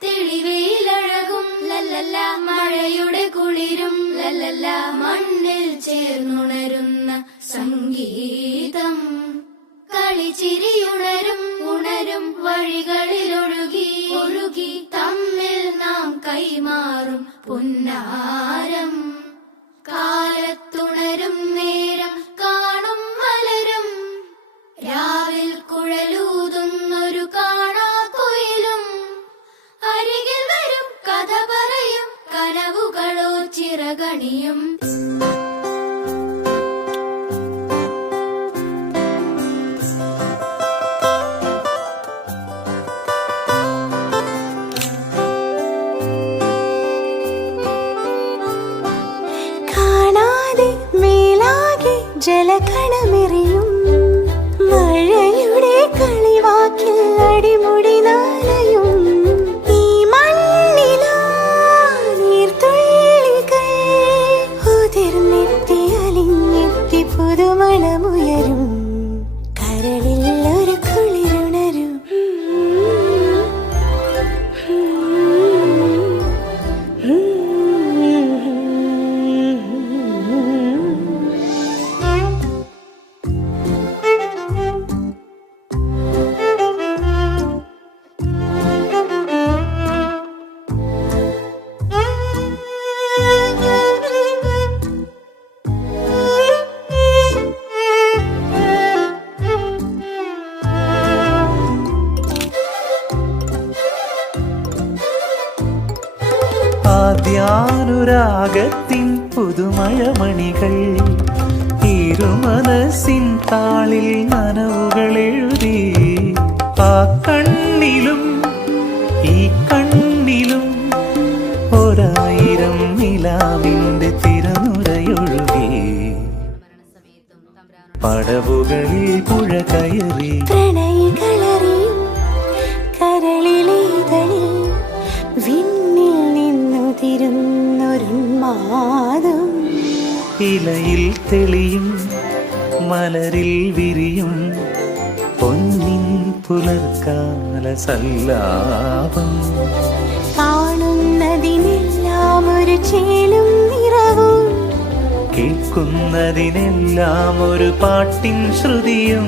തെളിവയിലഴകും ലല്ലല്ല മഴയുടെ കുളിരും ലല്ലല്ല മണ്ണിൽ ചേർന്നുണരുന്ന സംഗീതം കളിച്ചിരിയുണരും ഉണരും വഴികളിലൊഴുകി ഒഴുകി തമ്മിൽ നാം കൈമാറും പുന്നാരം കാലത്തുണരും നേരം കാണും മലരും രാവിൽ കുഴലൂതുന്നൊരു കാണാക്കുയിലും അരികിൽ വരും കഥ പറയും കനവുകളോ ചിറകണിയും ജലകണമെറിയും മഴയുടെ കളിവാക്കിൽ അടിമുടി നാലയും ഈ മണ്ണിലാ നീർത്തുള്ളികൾ ഉതിർന്നെത്തി അലിഞ്ഞെത്തി പുതുമണമുയരും കരളിൽ ഒരു കുളിരുണരും ആദ്യാനുരാഗത്തിൻ പുതുമഴമണികൾ ഇരുമനസിൻ താളിൽ നനവുകൾ എഴുതി ആ കണ്ണിലും ഈ കണ്ണിലും ഒരായിരം നിലാവിന്റെ തിരനുരയൊഴുകി പടവുകളിൽ പുഴ കയറി പ്രണയികളറിയും കരളിലേതളിൽ വിണ്ണിൽ നിന്നുതിരുന്നൊരുന്മാദം ഇലയിൽ തെളിയും മലരിൽ വിരിയും പൊന്നിൻ പുലർക്കാല സല്ലാപം കാണുന്നതിനെല്ലാം ഒരു ചേലും നിറവും കേൾക്കുന്നതിനെല്ലാം ഒരു പാട്ടിൻ ശ്രുതിയും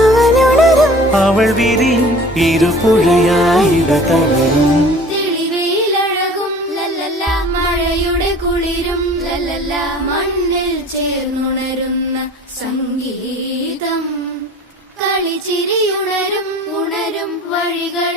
അവനുണരും അവൾ വിരിയും ഇരുപുഴയായിടതളരും തെളിവയിലഴകും ലല്ലല്ല മഴയുടെ കുളിരും ലല്ലല്ല മണ്ണിൽ ചേർന്നുണരുന്ന സംഗീതം കളിച്ചിരിയുണരും ഉണരും വഴികൾ